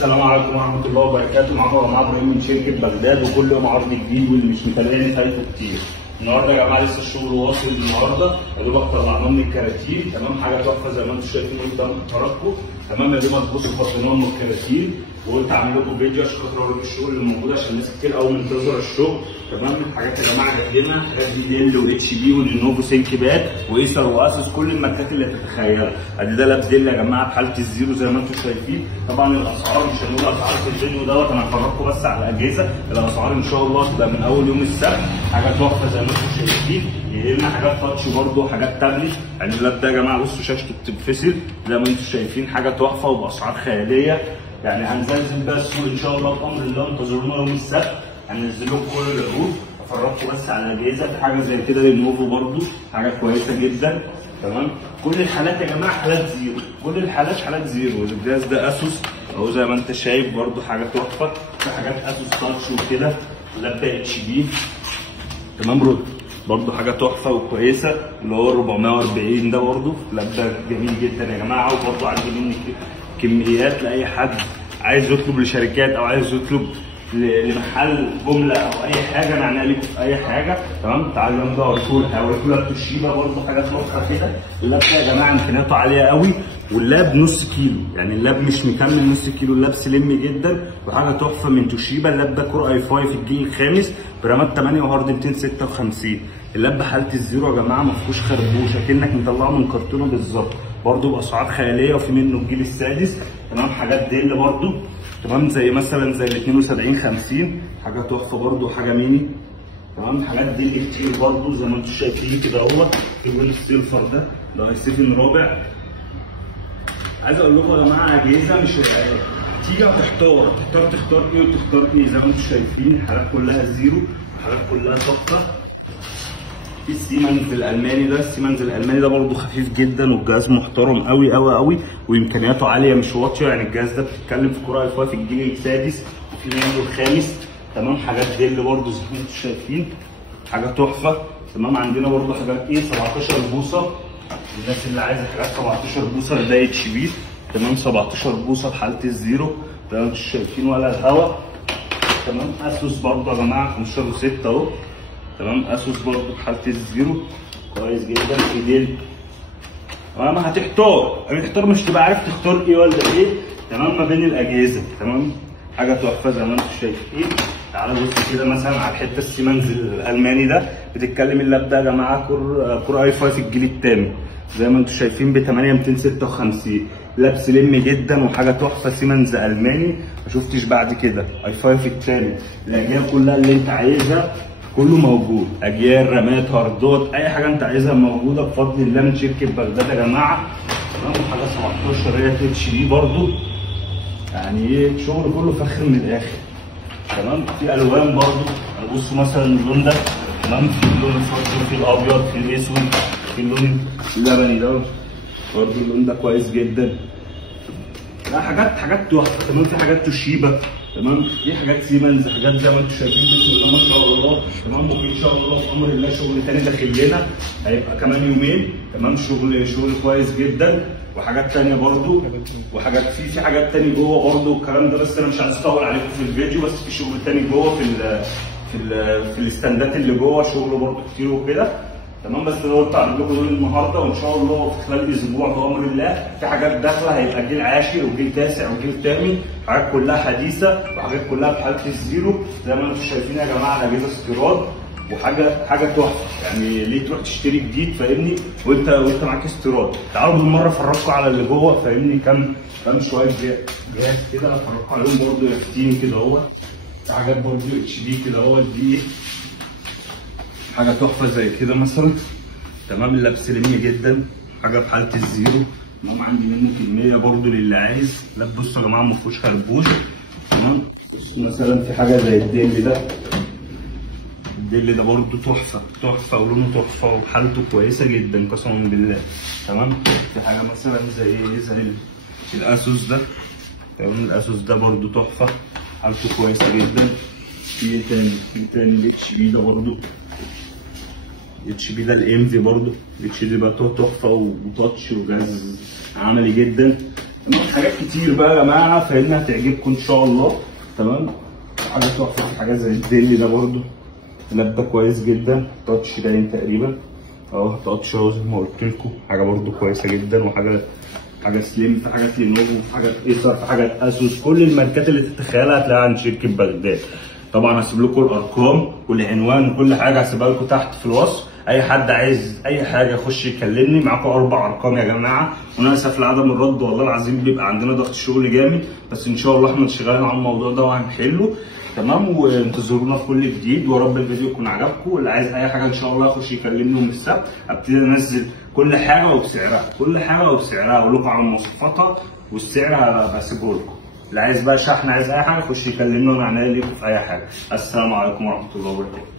السلام عليكم ورحمة الله وبركاته. معانا ابراهيم من شركة بغداد، وكل يوم عرض جديد، واللي مش متابعني فايته كتير. النهارده يا جماعة لسه الشغل واصل النهارده، يا دوبك طلعناه من الكراتين، تمام. حاجة تحفة زي ما انتم شايفين قدام حضراتكم، تمام. يا دوبك بصوا فضيناه من الكراتين، وقلت اعمل لكم فيديو عشان خاطر اوريكم الشغل اللي موجود، عشان ناس كتير قوي منتظرة الشغل، تمام. الحاجات يا جماعة جات لنا حاجات دي ال واتش بي ولينوفو سينك باد وايسر واسس، كل الماركات اللي تتخيلها. ادي ده لاب ديل يا جماعة بحالة الزيرو زي ما انتم شايفين. طبعا الاسعار مش هنقول اسعار في الفيديو دوت، انا هفرجكم بس على الاجهزة. الاسعار ان شاء الله تبقى من اول يوم السبت. حاجة تحفة زي ما انتم شايفين، يجي لنا حاجات تاتش برده، حاجات تابلت. يعني اللاب ده يا جماعة بصوا شاشته بتنفصل زي ما انتم شايفين، حاجة تحفة وباسعار خيالية. يعني هنزل بقى السوق ان شاء الله بامر الله، انتظرونا يوم السبت هننزل لكم كل العروض. افرجكم بس على الاجهزه، في حاجه زي كده لينوفو برده، حاجه كويسه جدا، تمام. كل الحالات يا جماعه حالات زيرو، كل الحالات حالات زيرو. الجهاز ده اسوس اهو زي ما انت شايف برده، حاجه تحفه. في حاجات اسوس تاتش وكده. اللاب ده اتش بي، تمام. برده حاجه تحفه وكويسه، اللي هو 440 ده برده. اللاب ده جميل جدا يا جماعه، وبرده عندي مني كميات لاي حد عايز يطلب لشركات او عايز يطلب لمحل جمله او اي حاجه. انا عنيا لكم في اي حاجه، تمام. تعالوا نبدا اوريكم لاب توشيبا برده، حاجه تحفه كده. اللاب ده يا جماعه امكانياته عاليه قوي، واللاب نص كيلو، يعني اللاب مش مكمل نص كيلو، اللاب سليم جدا وحاجه تحفه من توشيبا. اللاب ده كور اي 5 الجيل الخامس برامات 8 وهارد 256. اللاب بحاله الزيرو يا جماعه، ما فيهوش خربوش، اكنك مطلعه من كرتونه بالظبط. برده باسعار خياليه، وفي منه الجيل السادس، تمام. حاجات ديل برده، تمام. زي مثلا زي ال 7250، حاجه تحفه برده، حاجه ميني، تمام. حاجات ديل كتير برده زي ما انتم شايفين كده اهوت. في اللون السيلفر ده اي 7 رابع. عايز اقول لكم يا جماعه اجهزه مش تيجي وتحتار تختار ايه وتختار ايه. زي ما انتم شايفين الحالات كلها زيرو، الحالات كلها تحفه. في السيمنز الالماني ده، السيمنز الالماني ده برده خفيف جدا، والجهاز محترم قوي قوي قوي، وامكانياته عاليه مش واطيه. يعني الجهاز ده بتتكلم في كور اي 5 الجيل السادس، وفي منه الخامس، تمام. حاجات ديل برده زي ما انتم شايفين، حاجه تحفه، تمام. عندنا برده حاجات ايه 17 بوصه، الناس اللي عايزه حاجات 17 بوصه ده اتش بي، تمام. 17 بوصه بحاله الزيرو زي ما انتم شايفين، ولا الهوا، تمام. اسوس برده يا جماعه 15 و6 اهو، تمام. اسوس برضه بحاله الزيرو كويس جدا. في ديل ما هتحتار مش تبقى عارف تختار ايه ولا ايه، تمام. ما بين الاجهزه، تمام. حاجه تحفه زي ما انتم شايفين. تعالوا بصوا كده مثلا على الحته السيمنز الالماني ده. بتتكلم اللاب ده يا جماعه كور اي 5 الجيل الثامن زي ما انتم شايفين ب 8256. لاب سليم جدا وحاجه تحفه، سيمنز الماني ما شفتش بعد كده. اي 5 الثاني، الاجيال كلها اللي انت عايزها كله موجود، اجيال، رامات، هاردات، اي حاجه انت عايزها موجوده بفضل الله من شركه بغداد يا جماعه، تمام. حاجه 17 هي اتش دي برضه، يعني ايه شغل كله فخر من الاخر، تمام. في الوان برضه، بصوا مثلا اللون ده، تمام. في اللون الفضي، في الابيض، في الاسود، في اللون اللبني ده برضه، اللون ده كويس جدا. لا حاجات تحفه، تمام. في حاجات توشيبا، تمام. في حاجات سيمنز، حاجات زي ما انتم شايفين بسم الله ما شاء الله، تمام. وان شاء الله بامر الله شغل تاني داخل لنا هيبقى كمان يومين، تمام. شغل كويس جدا، وحاجات تانيه برضو، وحاجات في حاجات تاني جوه برضو والكلام ده. بس انا مش عايز اطول عليكم في الفيديو، بس في شغل تاني جوه في الاستندات اللي جوه، شغل برضو كتير وكده، تمام. بس انا قلت اعمل لكم دول النهارده، وان شاء الله في خلال اسبوع بامر الله في حاجات داخله، هيبقى جيل عاشر وجيل تاسع وجيل ثامن، حاجات كلها حديثه وحاجات كلها بحاله الزيرو زي ما انتم شايفين يا جماعه. الاجهزه استيراد، وحاجه تحفه، يعني ليه تروح تشتري جديد، فاهمني، وانت معاك استيراد. تعالوا بالمره افرجكم على اللي جوه، فاهمني. كام شويه جهاز كده افرجكم عليهم برده، يافتين كده اهوت. حاجات برده اتش دي كده اهوت، دي حاجه تحفه زي كده مثلا، تمام. اللاب سليم جدا، حاجه بحاله الزيرو، تمام. عندي منه كميه برده للي عايز. لاب بصوا يا جماعه ما فيهوش خربوش، تمام. بصوا مثلا في حاجه زي الديل ده، الديل ده برده تحفه ولونه تحفه وحالته كويسه جدا قسما بالله، تمام. في حاجه مثلا زي الاسوس ده، تمام. الاسوس ده برده تحفه، حالته كويسه جدا. في تاني الاتش بي ده برده، اتش بي ده الام في برضه. الاتش بي بقى تحفه وتاتش وجهاز عملي جدا. تمام. حاجات كتير بقى يا جماعه فاهمني هتعجبكم ان شاء الله. تمام. حاجات تحفه، حاجات زي الديلي ده برده اللاب ده كويس جدا، تاتش باين تقريبا اهو، تاتش اهو زي ما قلت لكم، حاجه برده كويسه جدا، وحاجه سليم، في حاجات لينوفو، في حاجات ايسر، في حاجات اسوس، كل الماركات اللي تتخيلها هتلاقيها عند شركه بغداد. طبعا هسيب لكم الارقام والعنوان وكل حاجه هسيبها لكم تحت في الوصف، اي حد عايز اي حاجه يخش يكلمني. معاكم 4 ارقام يا جماعه، وانا اسف لعدم الرد والله العظيم بيبقى عندنا ضغط شغل جامد، بس ان شاء الله احنا شغالين على الموضوع ده وهنحله. تمام. وانتظرونا في كل جديد، ويا رب الفيديو يكون عجبكم. واللي عايز اي حاجه ان شاء الله يخش يكلمني يوم السبت، ابتدي انزل كل حاجه وبسعرها، كل حاجه وبسعرها، اقول لكم على مواصفاتها والسعر هسيبه لكم. اللي عايز بقى شحن، عايز اي حاجه يخش يكلمني وانا عنيا ليكم في اي حاجه. السلام عليكم ورحمه الله وبركاته.